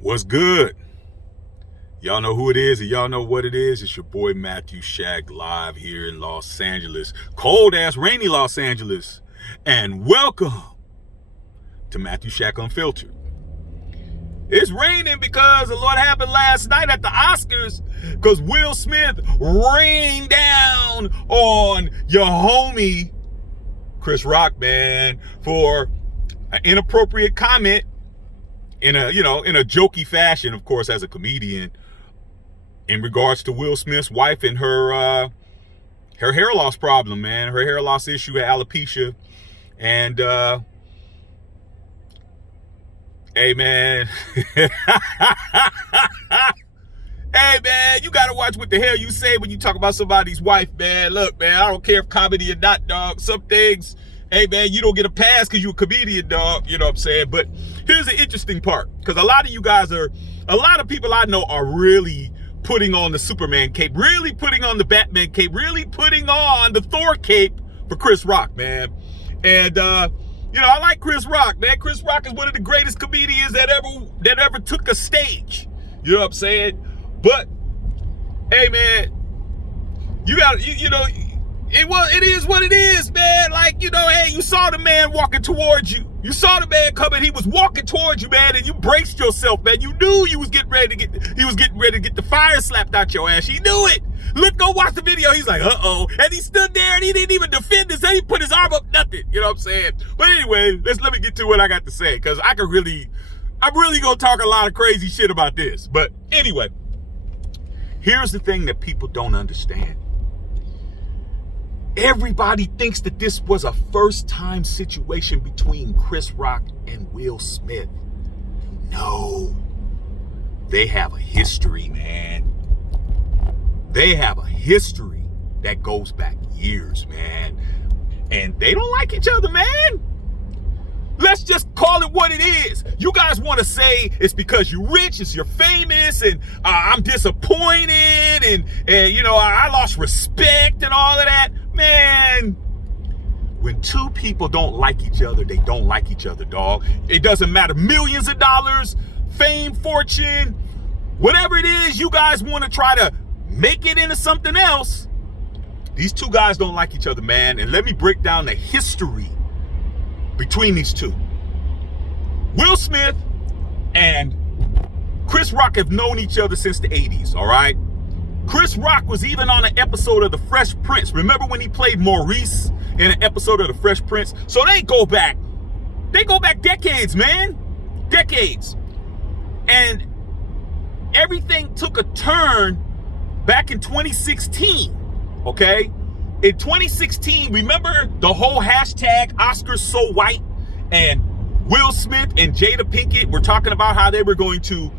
What's good? Y'all know who it is and y'all know what it is. It's your boy Matthew Shack live here in Los Angeles. Cold ass rainy Los Angeles. And welcome to Matthew Shack Unfiltered. It's raining because of what happened last night at the Oscars, because Will Smith rained down on your homie Chris Rock, man, for an inappropriate comment in a jokey fashion, of course, as a comedian, in regards to Will Smith's wife and her hair loss problem, man. Her hair loss issue, alopecia. And hey man. Hey man, you gotta watch what the hell you say when you talk about somebody's wife, man. Look, man, I don't care if comedy or not, dog. Some things, hey man, you don't get a pass because you're a comedian, dog. You know what I'm saying? But here's the interesting part, because a lot of people I know are really putting on the Superman cape, really putting on the Batman cape, really putting on the Thor cape for Chris Rock, man. And I like Chris Rock, man. Chris Rock is one of the greatest comedians that ever took a stage. You know what I'm saying? But hey man, it is what it is, man. Like, hey, you saw the man walking towards you. You saw the man coming. He was walking towards you, man, and you braced yourself, man. You knew he was getting ready to get the fire slapped out your ass. He knew it. Look, go watch the video. He's like, uh-oh. And he stood there and he didn't even defend himself. He put his arm up, nothing. You know what I'm saying? But anyway, let me get to what I got to say, because I'm really gonna talk a lot of crazy shit about this. But anyway, here's the thing that people don't understand. Everybody thinks that this was a first-time situation between Chris Rock and Will Smith. No. They have a history, man. They have a history that goes back years, man. And they don't like each other, man. Let's just call it what it is. You guys want to say it's because you're rich, you're famous, and I'm disappointed, and I lost respect and all of that. Man, when two people don't like each other, they don't like each other, dog. It doesn't matter. Millions of dollars, fame, fortune, whatever it is you guys want to try to make it into something else. These two guys don't like each other, man. And let me break down the history between these two. Will Smith and Chris Rock have known each other since the 80s, all right? Chris Rock was even on an episode of The Fresh Prince. Remember when he played Maurice in an episode of The Fresh Prince? So they go back decades, man. Decades. And everything took a turn back in 2016, okay? In 2016, remember the whole hashtag Oscars so white, and Will Smith and Jada Pinkett were talking about how they were going to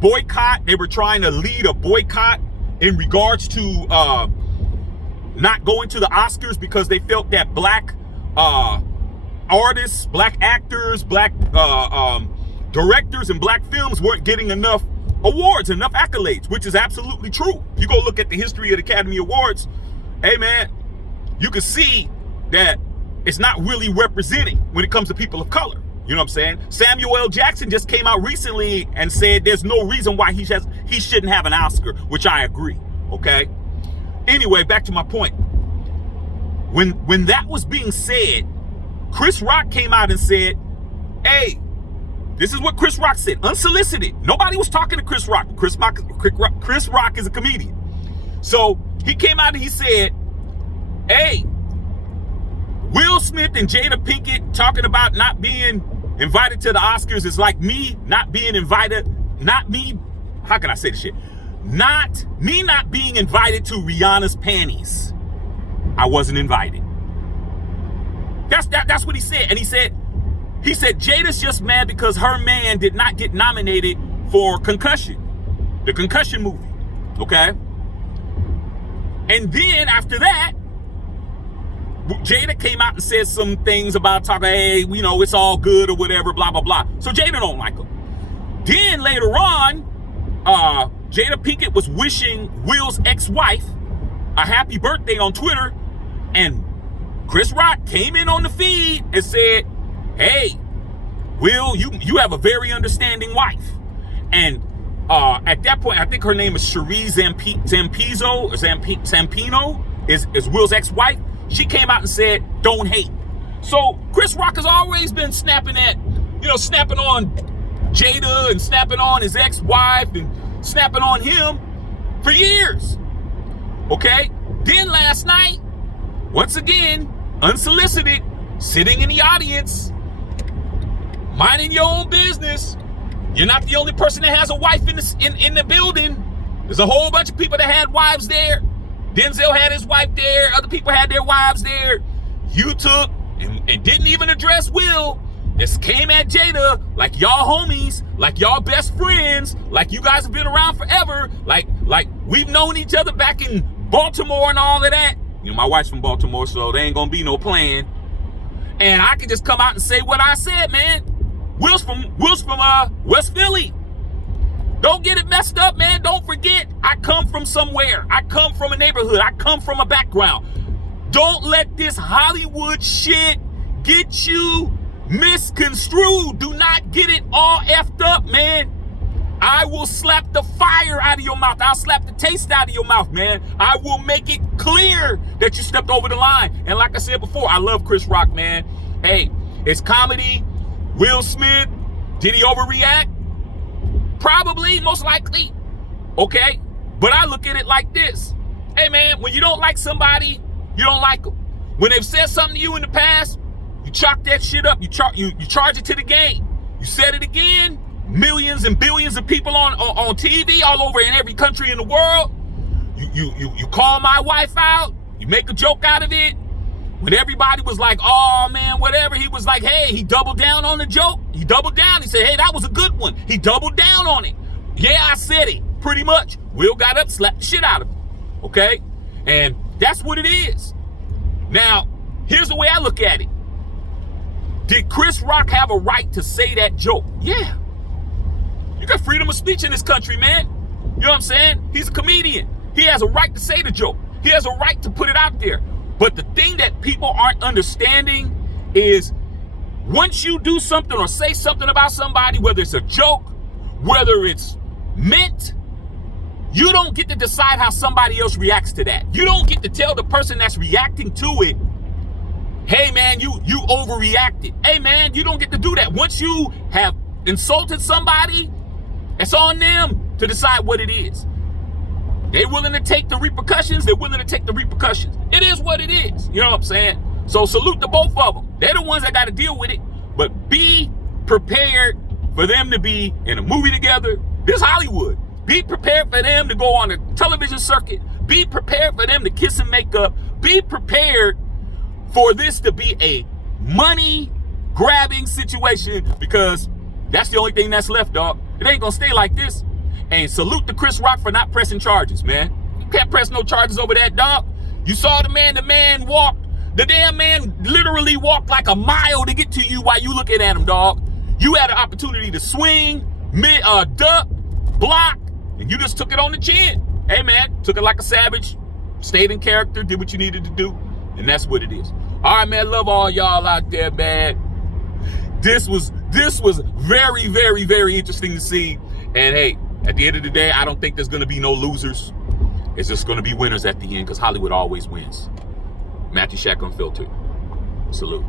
boycott. They were trying to lead a boycott in regards to not going to the Oscars because they felt that black artists, black actors, black directors and black films weren't getting enough awards, enough accolades, which is absolutely true. You go look at the history of the Academy Awards, hey man, you can see that it's not really representing when it comes to people of color. You know what I'm saying? Samuel L. Jackson just came out recently and said there's no reason why he shouldn't have an Oscar, which I agree, okay? Anyway, back to my point. When that was being said, Chris Rock came out and said, hey, this is what Chris Rock said, unsolicited. Nobody was talking to Chris Rock. Chris Rock is a comedian. So he came out and he said, hey, Will Smith and Jada Pinkett talking about not being invited to the Oscars is like me not being invited, how can I say this shit? Me not being invited to Rihanna's panties. I wasn't invited. That's what he said. And he said Jada's just mad because her man did not get nominated for Concussion, the Concussion movie, okay? And then after that, Jada came out and said some things about talking, hey, it's all good or whatever, blah, blah, blah. So Jada don't like him. Then later on, Jada Pinkett was wishing Will's ex-wife a happy birthday on Twitter, and Chris Rock came in on the feed and said, hey, Will, you have a very understanding wife. And at that point, I think her name is Cherie Zampino, is Will's ex-wife. She came out and said, don't hate. So Chris Rock has always been snapping on Jada and snapping on his ex-wife and snapping on him for years. Okay? Then last night, once again, unsolicited, sitting in the audience, minding your own business. You're not the only person that has a wife in the building. There's a whole bunch of people that had wives there. Denzel had his wife there. Other people had their wives there. You took and didn't even address Will. Just came at Jada like y'all homies, like y'all best friends, like you guys have been around forever, like we've known each other back in Baltimore and all of that. You know, my wife's from Baltimore, so there ain't gonna be no plan. And I can just come out and say what I said, man. Will's from West Philly. Don't get it messed up, man. Don't forget, I come from somewhere. I come from a neighborhood. I come from a background. Don't let this Hollywood shit get you misconstrued. Do not get it all effed up, man. I will slap the fire out of your mouth. I'll slap the taste out of your mouth, man. I will make it clear that you stepped over the line. And like I said before, I love Chris Rock, man. Hey, it's comedy. Will Smith, did he overreact? Probably, most likely. Okay? But I look at it like this. Hey, man, when you don't like somebody, you don't like them. When they've said something to you in the past, you chalk that shit up. You charge it to the game. You said it again. Millions and billions of people on TV all over in every country in the world. You call my wife out. You make a joke out of it. When everybody was like, oh, man, whatever, he was like, hey, he doubled down on the joke. He doubled down. He said, hey, that was a good one. He doubled down on it. Yeah, I said it, pretty much. Will got up, slapped the shit out of him, okay? And that's what it is. Now, here's the way I look at it. Did Chris Rock have a right to say that joke? Yeah. You got freedom of speech in this country, man. You know what I'm saying? He's a comedian. He has a right to say the joke. He has a right to put it out there. But the thing that people aren't understanding is once you do something or say something about somebody, whether it's a joke, whether it's meant, you don't get to decide how somebody else reacts to that. You don't get to tell the person that's reacting to it, hey, man, you overreacted. Hey, man, you don't get to do that. Once you have insulted somebody, it's on them to decide what it is. They're willing to take the repercussions. They're willing to take the repercussions. It is what it is. You know what I'm saying? So salute to both of them. They're the ones that got to deal with it. But be prepared for them to be in a movie together. This Hollywood. Be prepared for them to go on a television circuit. Be prepared for them to kiss and make up. Be prepared for this to be a money-grabbing situation because that's the only thing that's left, dog. It ain't going to stay like this. And salute to Chris Rock for not pressing charges, man. You can't press no charges over that, dog. You saw the man walked. The damn man literally walked like a mile to get to you while you looking at him, dog. You had an opportunity to swing, duck, block, and you just took it on the chin. Hey, man, took it like a savage, stayed in character, did what you needed to do, and that's what it is. All right, man, love all y'all out there, man. This was very, very, very interesting to see. And hey, at the end of the day, I don't think there's going to be no losers. It's just going to be winners at the end because Hollywood always wins. Matthew Shack Unfiltered. Salute.